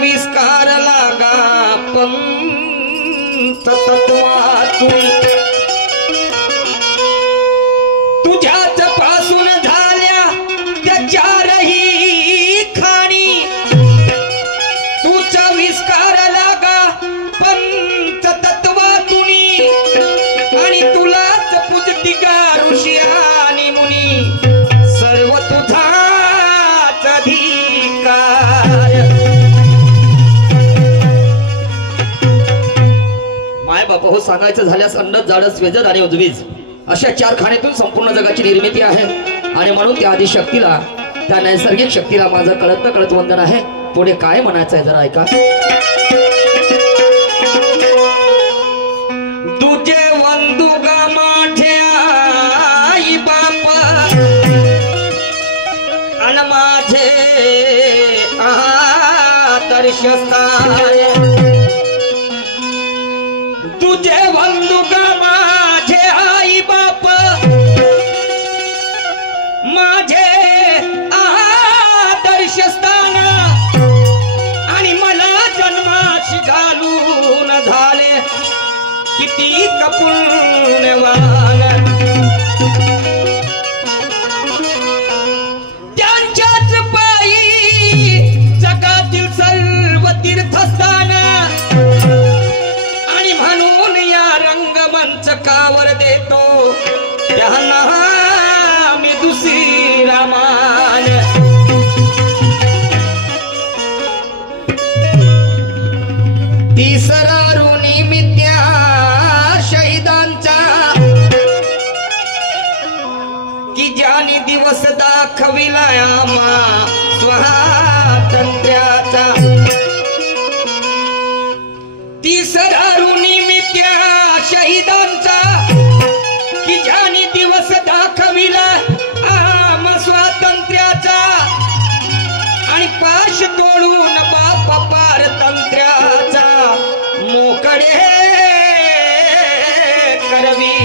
विस्कार लागा पंत तत्वातुनी तुझ्याच पासून झाल्या त्या चारही खाणी तूच विस्कार लागा पंत तत्वातुनी आणि तुलाच पूजती गा ऋषी आणि मुनी सर्व तुझाच अधिकार। माय बापा हो सांगायचं झाल्यास अंडच जाडच वेजद आणि उजवीज अशा चार खाण्यातून संपूर्ण जगाची निर्मिती आहे आणि म्हणून त्या आदिशक्तीला त्या नैसर्गिक शक्तीला माझं कळत न कळत वंदन आहे। पुढे काय म्हणायचं आहे जरा ऐका। तुझे वंदू गा माझे आई बाप अन माझे आदर्शस्थान तुझे वंदू गा माझे आई बाप माझे आदर्शस्थान आणि मला जन्माशी घालून झाले किती पुण्यवान त्यांच्याच पायी जगातील सर्व तीर्थस्थान आणि म्हणून या रंगमंचकावर देतो त्यांना मी दुसरा मान। तिसरा ऋणी मित्या शहीदांचा की ज्याने दिवस दाखविला आम्हा स्वातंत्र्याचा। तिसरा ऋणी मित्या शहीदांचा की ज्याने दिवस दाखविला आम्हा स्वातंत्र्याचा आणि पाश तोडून बाप पारतंत्र्याचा मोकळे करवी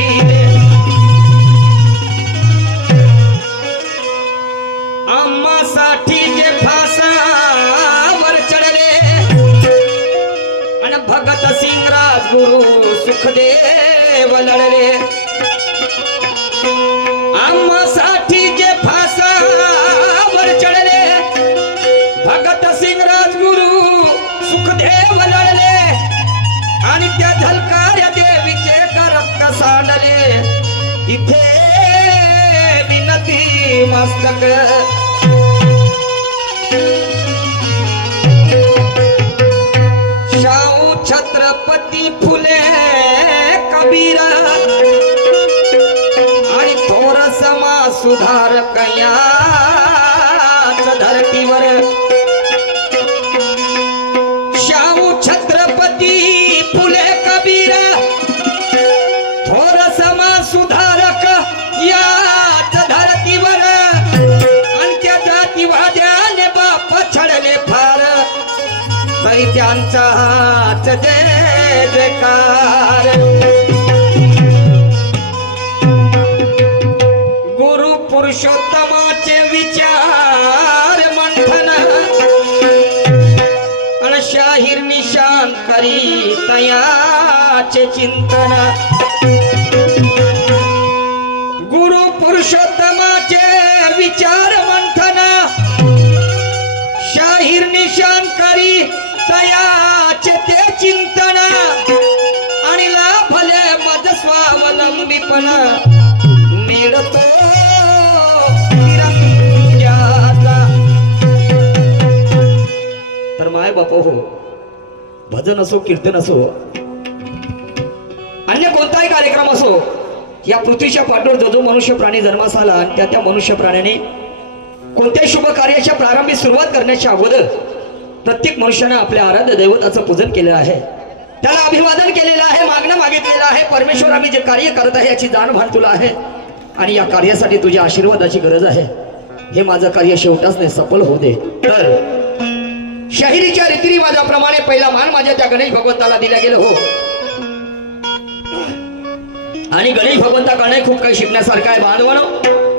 आम्हासाठी जे फासावर चढले आणि भगत सिंग राजगुरु सुखदेव लढले। आम्हासाठी जे फासावर चढले भगत सिंग राजगुरु सुखदेव लढले आणि त्या झलकार्या देवीचे रक्त सांडले इथे विनती मस्तक। शाहू छत्रपती फुले कबीर आणि थोर समाज सुधारक याच धरतीवर शाहू छत्रपती फुले कबीर थोर समाज सुधारक याच धरतीवर आणि त्या जातीवाद्याने बाप छळले फार तरी त्यांचा हाच जय जयकार। गुरु पुरुषोत्तमाचे विचार मंथन आणि शाहीर निशान करी तयाचे चिंतन। गुरु पुरुषोत्तमाचे विचार मंथन शाहीर निशान करी तयाचे ते चिंतन आणि लाभले मज स्वावलंबीपण मिळतो निरंजनाचा। तर माय बाप हो भजन असो कीर्तन असो अन्य कोणताही कार्यक्रम असो या पृथ्वीच्या पाठवर जो जो मनुष्य प्राणी जन्मास आला आणि त्या त्या मनुष्य प्राण्याने कोणत्याही शुभ कार्याच्या प्रारंभी सुरुवात करण्याच्या अगोदर प्रत्येक मनुष्याने आपल्या आराध्य दैवताचं पूजन केलेलं आहे त्याला अभिवादन केलेलं आहे मागणं मागितलेलं आहे। परमेश्वर आम्ही जे कार्य करत आहे याची जाणभान तुला आहे आणि या कार्यासाठी तुझ्या आशीर्वादाची गरज आहे। हे माझं कार्य शेवटाच नाही सफल होऊ दे। तर शाहिरीच्या रीतिरिवाजाप्रमाणे पहिला मान माझ्या त्या गणेश भगवंताला दिला गेला हो आणि गणेश भगवंताकडे खूप काही शिकण्यासारखं आहे बांधवांनो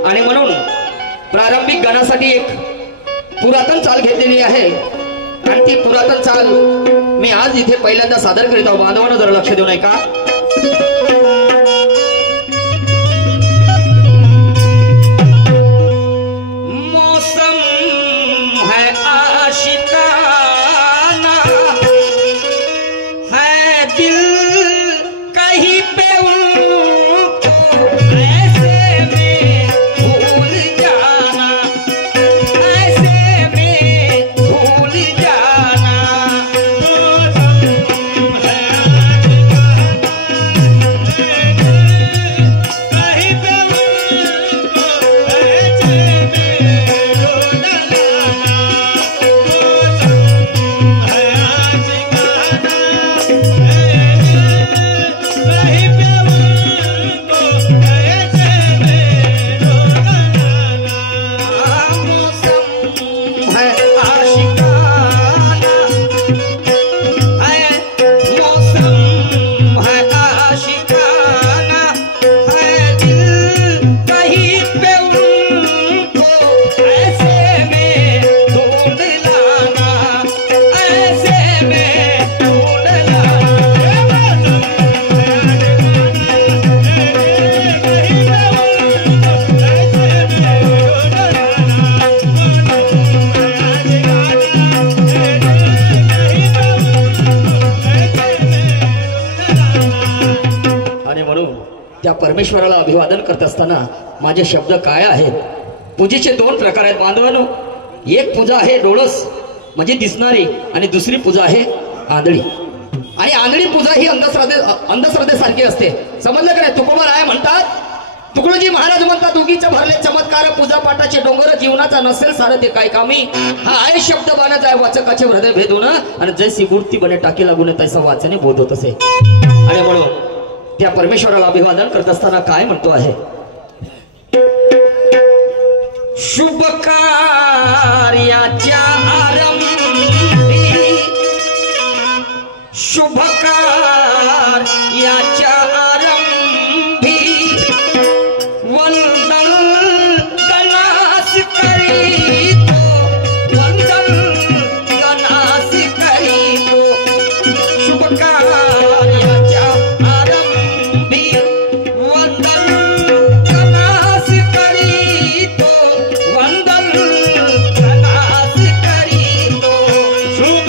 आणि म्हणून प्रारंभिक गाण्यासाठी एक पुरातन चाल घेतलेली आहे आणि ती पुरातन चाल मी आज इथे पहिल्यांदा सादर करीत आहोत. बांधवांनो जरा लक्ष देऊ नये का. मौसम है आशिकाना है दिल कहीं पे परमेश्वराला अभिवादन करत असताना माझे शब्द काय आहेत. पूजेचे दोन प्रकार आहेत बांधवांनो. एक पूजा आहे डोळस म्हणजे दिसणारी आणि दुसरी पूजा आहे आंधळी. आणि आंधळी पूजा ही अंधश्रद्धेसारखी असते. समजलं का नाही. तुकोबा राय म्हणतात, तुकडोजी महाराज म्हणतात, उगीच भरले चमत्कार पूजा पाठाचे डोंगर जीवनाचा नसेल सारं ते काय कामी. हा आहे शब्द बाणत आहे वाचकाचे हृदय भेदून आणि जैसी मूर्ती बने टाकी लागून तैसा वाचने बोध होत असे. आणि म्हणून त्या परमेश्वराला अभिवादन करत असताना काय म्हणतो आहे. शुभ कार्याच्या आरंभी शुभ कार्याच्या आरंभी वंदन गणास करीतो वंदन गणास करीतो. शुभ कार्याच्या आरंभी वंदन गणास करीतो वंदन गणास करीतो. शुभ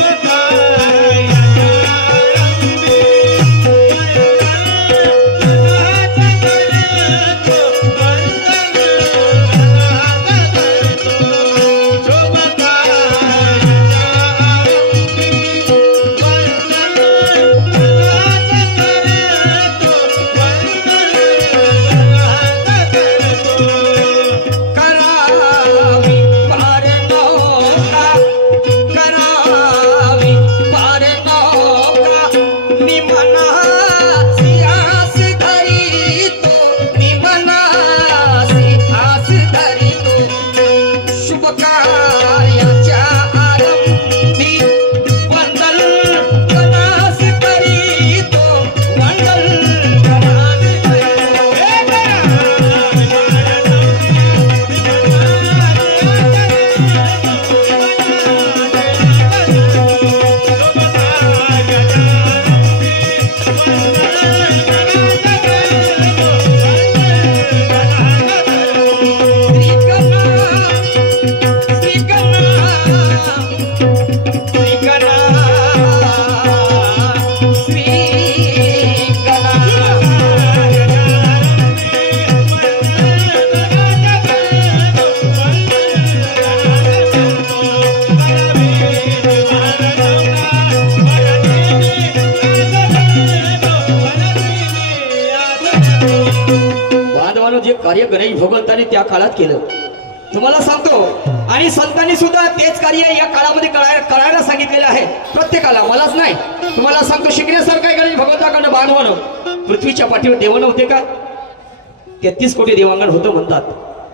जे कार्य गणेश भगवंतांनी त्या काळात केलं तुम्हाला सांगतो. आणि संतांनी सुद्धा तेच कार्य या काळामध्ये करायला सांगितलेलं आहे प्रत्येकाला. मलाच नाही तुम्हाला सांगतो. शिकण्यासारखं आहे गणेश भगवंताकडनं. बांधवानं पृथ्वीच्या पाठीवर देव नव्हते का. 33 कोटी देवांगण होतं म्हणतात.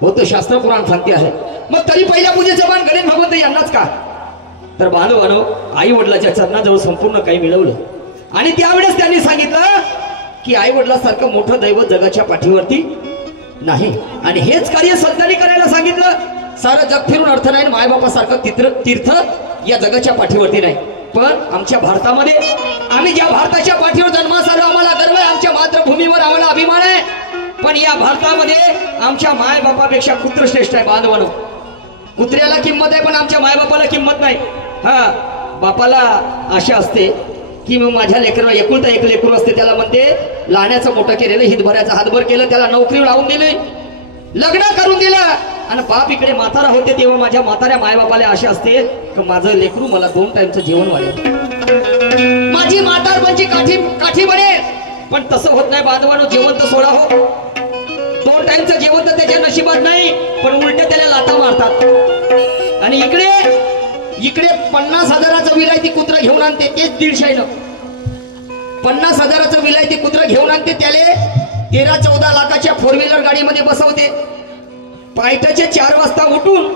होतं शास्त्र पुराण सांगते आहे. मग तरी पहिल्या पूजेचं मान गणेश भगवंत यांनाच का. तर बांधवानो आई वडिलाच्या चरणाजवळ संपूर्ण काही मिळवलं. आणि त्यावेळेस त्यांनी सांगितलं की आई वडिलांसारखं मोठं दैवत जगाच्या पाठीवरती नाही. आणि हेच कार्य संतांनी करायला सांगितलं. सारं जग फिरून अर्थ नाही, मायबापासारखं तीर्थ या जगाच्या पाठीवरती नाही. पण आमच्या भारतामध्ये आम्ही ज्या भारताच्या पाठीवर जन्मास आलो आम्हाला गर्व आहे, आमच्या मातृभूमीवर आम्हाला अभिमान आहे. पण या भारतामध्ये आमच्या मायबापापेक्षा कुत्र श्रेष्ठ आहे. बांधवानो, कुत्र्याला किंमत आहे पण आमच्या मायबापाला किंमत नाही. हा, बापाला आशा असते की माझ्या लेकराला एकुलता एक लेकरू असते, त्याला म्हणते लहाण्याचं मोठं केलेलं, हितभराचं हातभर केलं, त्याला नोकरी लावून दिली, लग्न करून दिलं. आणि बाप इकडे म्हातारा होते तेव्हा माझ्या म्हाताऱ्या मायबापाला आशा असते की माझं लेकरू मला 2 टाइमचं जेवण वाढेल, माझी म्हातारपणची काठी बनेल. पण तसं होत नाही बांधवानो. जेवण तर सोडा हो, 2 टाइमचं जेवण तर त्याच्या नशिबात नाही, पण उलट त्याला लाथा मारतात. आणि इकडे 50,000चं विलायती कुत्रा घेऊन आणते, तेच 150 50,000चं विलायती कुत्रा घेऊन आणते, त्याले 13-14 लाखाच्या 4 व्हीलर गाडीमध्ये बसवते. पायथ्याचे 4 वाजता उठून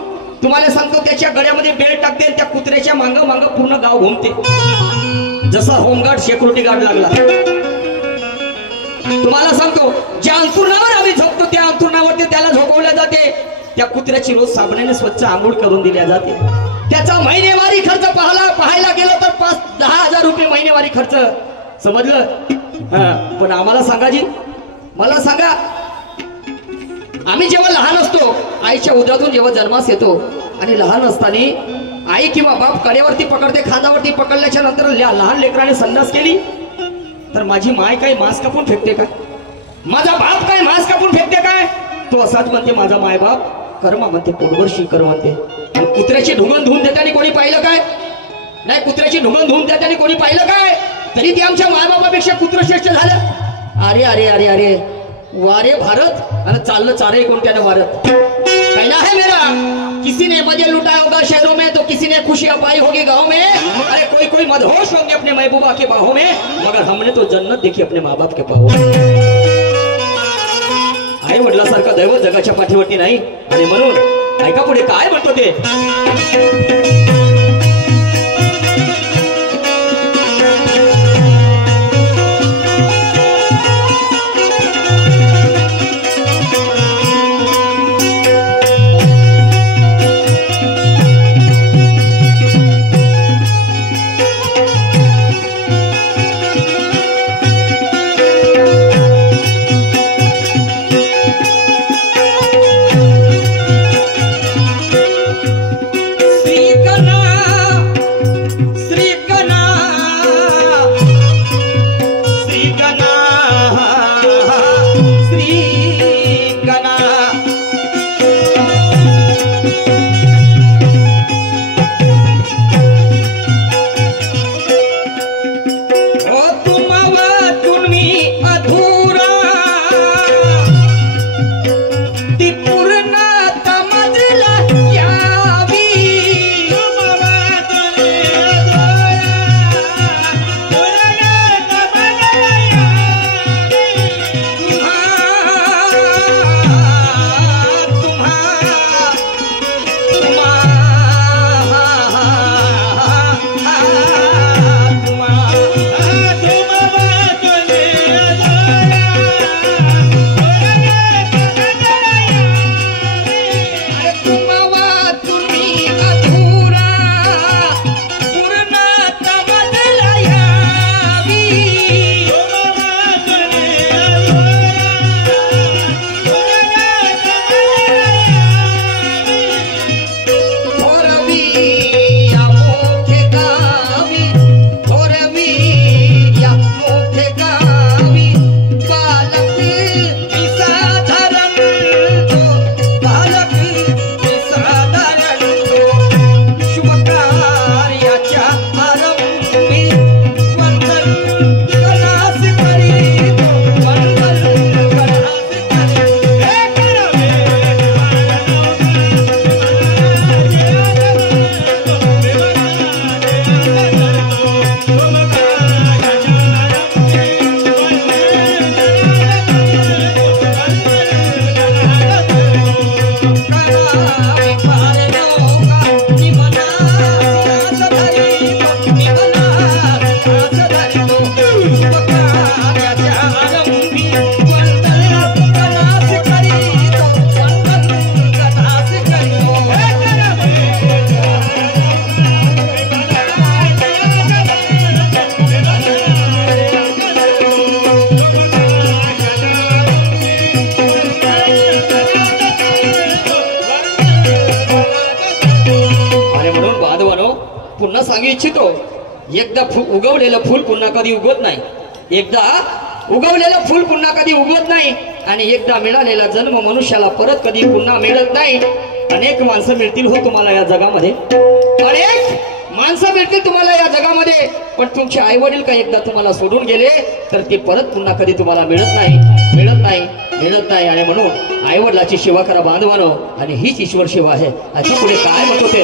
तुम्हाला सांगतो त्याच्या गळ्यामध्ये बेल्ट टाकते, त्या कुत्र्याच्या मांग पूर्ण गाव घुमते, जसा होमगार्ड सिक्युरिटी गार्ड लागला. तुम्हाला सांगतो ज्या अंथरुणावर आम्ही झोपतो त्या अंथरुणावरती त्याला झोपवल्या जाते. त्या कुत्र्याची रोज साबणाने स्वच्छ आंघोळ करून दिल्या जाते. त्याचा महिनेवारी खर्च पाहायला गेलं तर 5-10 हजार रुपये महिनेवारी खर्च. समजलं? पण आम्हाला सांगा जी, मला सांगा, आम्ही जेव्हा लहान असतो आईच्या उदरातून जेव्हा जन्मास येतो आणि लहान असताना आई किंवा बाप कड्यावरती पकडते, खांदावरती पकडल्याच्या नंतर लहान लेकराने संडास केली तर माझी माय काय मांस कापून फेकते काय? माझा बाप काय मांस कापून फेकते काय? तो असाच म्हणते माझा माय बाप कर्मा म्हणते, पोटभरशी कर म्हणते. आणि कुत्र्याची ढुंगण धुवून देताना कोणी पाहिलं काय? नाही, कुत्र्याची ढुंगण धुवून देताना कोणी पाहिलं काय? तरी ते आमच्या मायबापापेक्षा कुत्र श्रेष्ठ झालं. अरे अरे अरे अरे वारे भारत आणि चाललं चारे कोणत्याने वारत. कहना है मेरा, किसी ने मजे लुटाया होगा शहरों में तो किसी ने खुशियां पाई होगी गाँव में. अरे कोई कोई मदहोश होंगे अपने महबूबा के बाहों में, मगर हमने तो जन्नत देखी अपने माँ बाप के पाहों में. आई वडिलासारखं दैवत जगाच्या पाठीवरती नाही. आणि म्हणून ऐका पुढे काय म्हणतो ते. Sri Karna पुन्हा सांगू इच्छितो, एकदा उगवलेलं फूल पुन्हा कधी उगवत नाही. एकदा उगवलेलं फूल पुन्हा कधी उगवत नाही आणि एकदा मिळालेला जन्म मनुष्याला परत कधी पुन्हा मिळत नाही. अनेक माणसं मिळतील हो तुम्हाला या जगामध्ये, अनेक माणसं मिळतील तुम्हाला या जगामध्ये, पण तुमचे आई वडील का एकदा तुम्हाला सोडून गेले तर ते परत पुन्हा कधी तुम्हाला मिळत नाही, मिळत नाही, मिळत नाही. आणि म्हणून आई वडिलाची सेवा करा बांधवानो, आणि हीच ईश्वर सेवा आहे. अशी पुढे काय मत होते.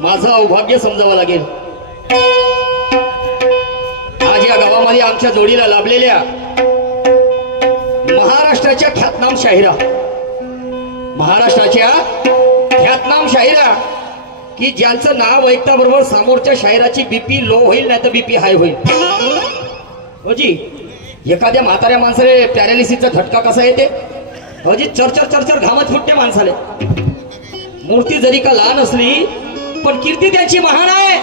माझं अवभाग्य समजावं लागेल. आज या गावामध्ये आमच्या जोडीला लाभलेल्या महाराष्ट्राच्या ख्यातनाम शाहिरा, महाराष्ट्राच्या ख्यातनाम शाहिरा, की ज्यांचं नाव ऐकता बरोबर समोरच्या शाहिराची बीपी लो होईल नाही तर बीपी हाय होईल. होजी एखाद्या म्हाताऱ्या माणसाला पॅरालिसिसचा झटका कसा येते, होजी चरचर चरचर घामत फुटते माणसाले. मूर्ती जरी का लहान असली पण कीर्ती त्यांची महान आहे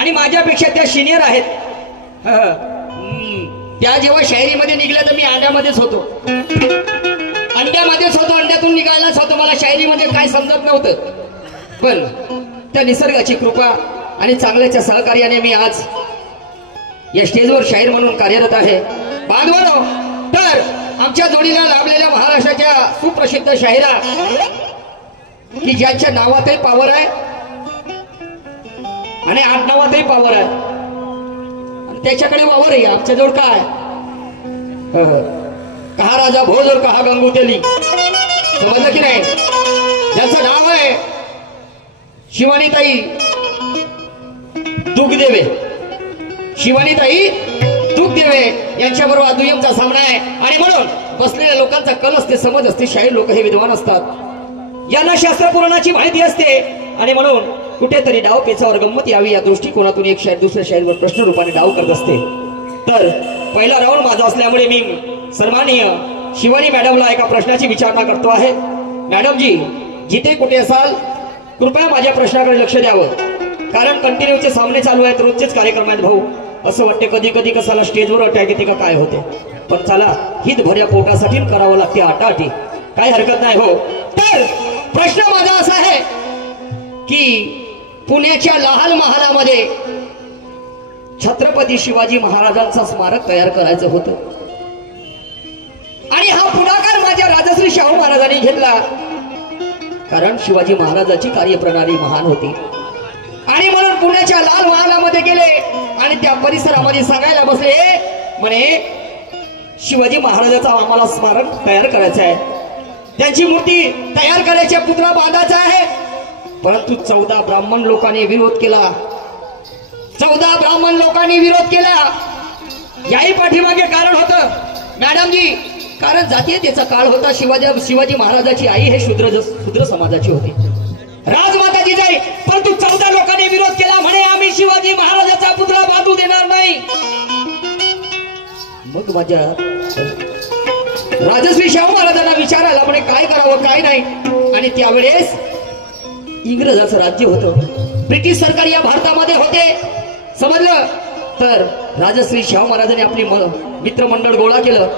आणि माझ्यापेक्षा त्या सिनियर आहेत. त्या जेव्हा शायरीमध्ये निघल्या तर मी अंड्यामध्येच होतो, अंड्यामध्येच होतो, अंड्यातून निघायलाच होतो. मला शायरीमध्ये काय समजत नव्हतं, पण त्या निसर्गाची कृपा आणि चांगल्याच्या सहकार्याने मी आज या स्टेजवर शाहीर म्हणून कार्यरत आहे. बांधवानो, तर आमच्या जोडीला लाभलेल्या महाराष्ट्राच्या सुप्रसिद्ध शाहिरा, की ज्यांच्या नावातही पावर आहे आणि आडनावातही पावर आहे आणि त्याच्याकडे वावर आहे. आमच्याजवळ काय कहा राजा भोज और कहा गंगू तेली, समजलं की नाही. ज्याचं नाव आहे शिवानीताई दुखदेवे, शिवानीताई दुखदेवे यांच्याबरोबर दुय्यमचा सामना आहे. आणि म्हणून बसलेल्या लोकांचा कल असते, समज असते. शाहीर लोक हे विद्वान असतात, यांना शास्त्र पुराणाची माहिती असते आणि म्हणून कुठेतरी डाव पेचावर गंमत यावी या दृष्टिकोनातून एक शाहीर दुसऱ्या शाहीरवर प्रश्न रूपाने डाव करत असते. तर पहिला राऊंड माझा असल्यामुळे मी सन्माननीय शिवानी मॅडमला एका प्रश्नाची विचारणा करतो आहे. मॅडम जी, जिथे कुठे असाल कृपया माझ्या प्रश्नाकडे लक्ष द्यावं, कारण कंटिन्यूचे सामने चालू आहेत, रोजचेच कार्यक्रम आहेत भाऊ. असं वाटते कधी कधी कसाला स्टेजवर अटॅक येते का काय होते, पण चला हित भऱ्या पोटासाठी करावं लागते आटाआटी, काही हरकत नाही हो. तर प्रश्न माझा असा आहे की पुण्याच्या लाल महालामध्ये छत्रपती शिवाजी महाराजांचा स्मारक तयार करायचं होतं आणि हा पुढाकार माझ्या राजश्री शाहू महाराजांनी घेतला, कारण शिवाजी महाराजांची कार्यप्रणाली महान होती. आणि म्हणून पुण्याच्या लाल महालामध्ये गेले आणि त्या परिसरामध्ये सांगायला बसले, म्हणे शिवाजी महाराजांचा आम्हाला स्मारक तयार करायचं आहे, त्यांची मूर्ती तयार करायची, पुतळा बांधायचा आहे. परंतु 14 ब्राह्मण लोकांनी विरोध केला. 14 ब्राह्मण लोकांनी विरोध केला. याही पाठीमागे कारण होतं मॅडमजी, कारण जातीयतेचा काळ होता. शिवाजी महाराजाची आई हे शूद्र समाजाची होती, राजमाता जिजाई. परंतु 14 लोकांनी विरोध केला, म्हणे आम्ही शिवाजी महाराजाचा पुतळा बांधू देणार नाही. मग माझ्या राजश्री शाहू महाराजांना विचारायला म्हणे काय करावं काय नाही. आणि त्यावेळेस इंग्रजाचं राज्य होतं, ब्रिटिश सरकार या भारतामध्ये होते, समजलं. तर राजश्री शाहू महाराजांनी आपली मित्रमंडळ गोळा केलं.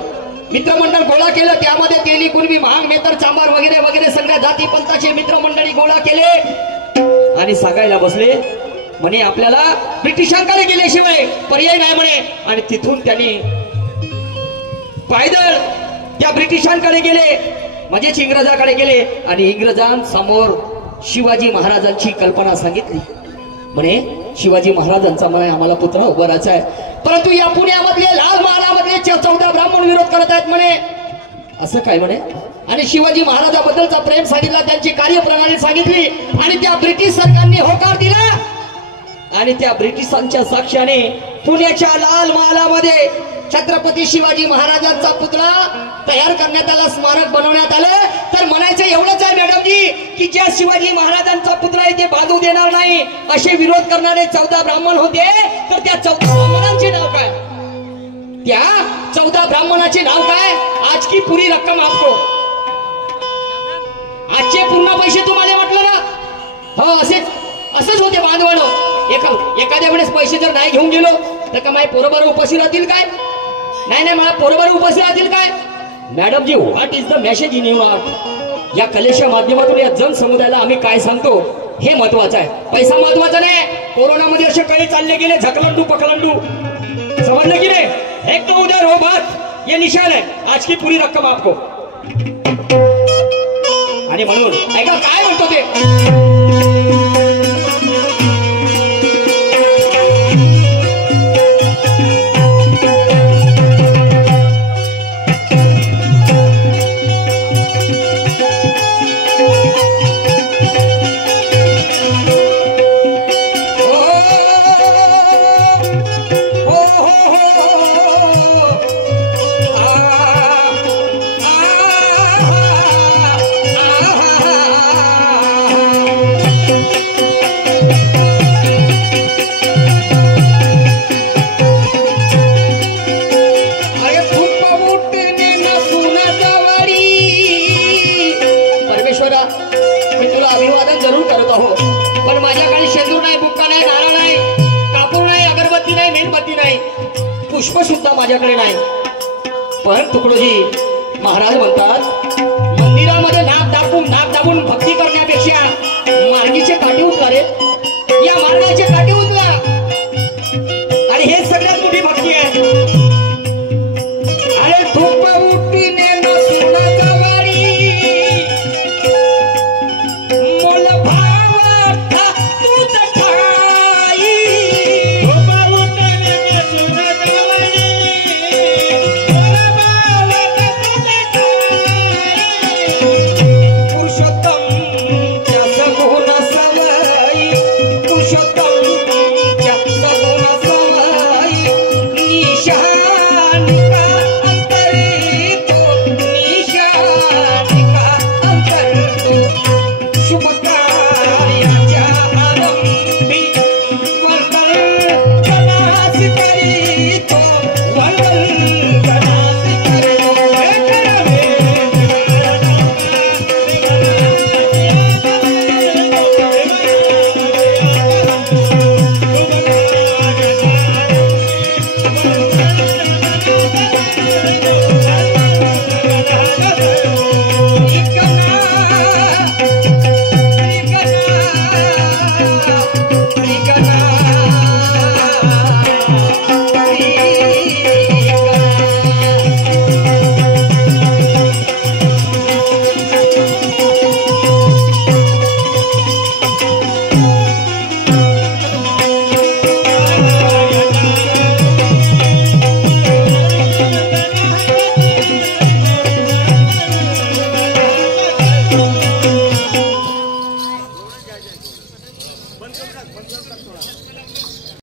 त्यामध्ये तेली, कुणबी, महाग, मेतर, चांभार वगैरे वगैरे सगळ्या जाती पंथाचे मित्रमंडळी गोळा केले आणि सांगायला बसले, म्हणे आपल्याला ब्रिटिशांकडे गेल्याशिवाय पर्याय नाही म्हणे. आणि तिथून त्यांनी पायदळ त्या ब्रिटिशांकडे गेले, म्हणजेच इंग्रजाकडे गेले आणि इंग्रजांसमोर शिवाजी महाराजांची कल्पना सांगितली. म्हणे शिवाजी महाराजांचा म्हणे आम्हाला पुतळा उभारायचा आहे. परंतु या पुण्यामधले लाल महालामधले 14 ब्राह्मण विरोध करत आहेत म्हणे. असं काय म्हणे. आणि शिवाजी महाराजांबद्दलचा प्रेम सांगितला, त्यांची कार्यप्रणाली सांगितली आणि त्या ब्रिटिश सरकारने होकार दिला. आणि त्या ब्रिटिशांच्या साक्षाने पुण्याच्या लाल महालामध्ये छत्रपती शिवाजी महाराजांचा पुतळा तयार करण्यात आला, स्मारक बनवण्यात आलं. तर म्हणायचं एवढंच आहे मॅडमजी की ज्या शिवाजी महाराजांचा पुतळा इथे बांधू देणार नाही असे विरोध करणारे 14 ब्राह्मण होते, तर त्या 14 ब्राह्मणांचे नाव काय, त्या 14 ब्राह्मणाचे नाव काय. आज की पुरी रक्कम आपको, आजचे पूर्ण पैसे तुम्हाला म्हटलं ना. हो असंच होते बांधवानो. एखाद्या वेळेस पैसे जर नाही घेऊन गेलो तर का माझ्या पोरबर उपाशी राहतील काय. नाही मला पोरबर उपाशी राहतील काय. Madam ji, what is the message in your art. या कलेच्या माध्यमातून या जन समुदायाला आम्ही काय सांगतो हे महत्वाचं आहे. पैसा महत्वाचा नाही. कोरोनामध्ये असे काही चालले गेले झकलंडू पकलंडू, समजलं की नाही. एक तो उधर हो बात, ये निशान है, आज की पूरी रक्कम आपको. आणि म्हणून ऐका काय म्हणतो ते. पुष्प सुद्धा माझ्याकडे नाही. पण तुकडोजी महाराज म्हणतात, मंदिरामध्ये नाक दाबून भक्ती करण्यापेक्षा मार्गीचे काठी उचला रे, या मार्गाचे काठी उचला. आणि हे सगळ्यात मोठी भक्ती आहे. अरे धूप उठीने नसून जवारी, मोल भावार्थ तूच ठाई. तो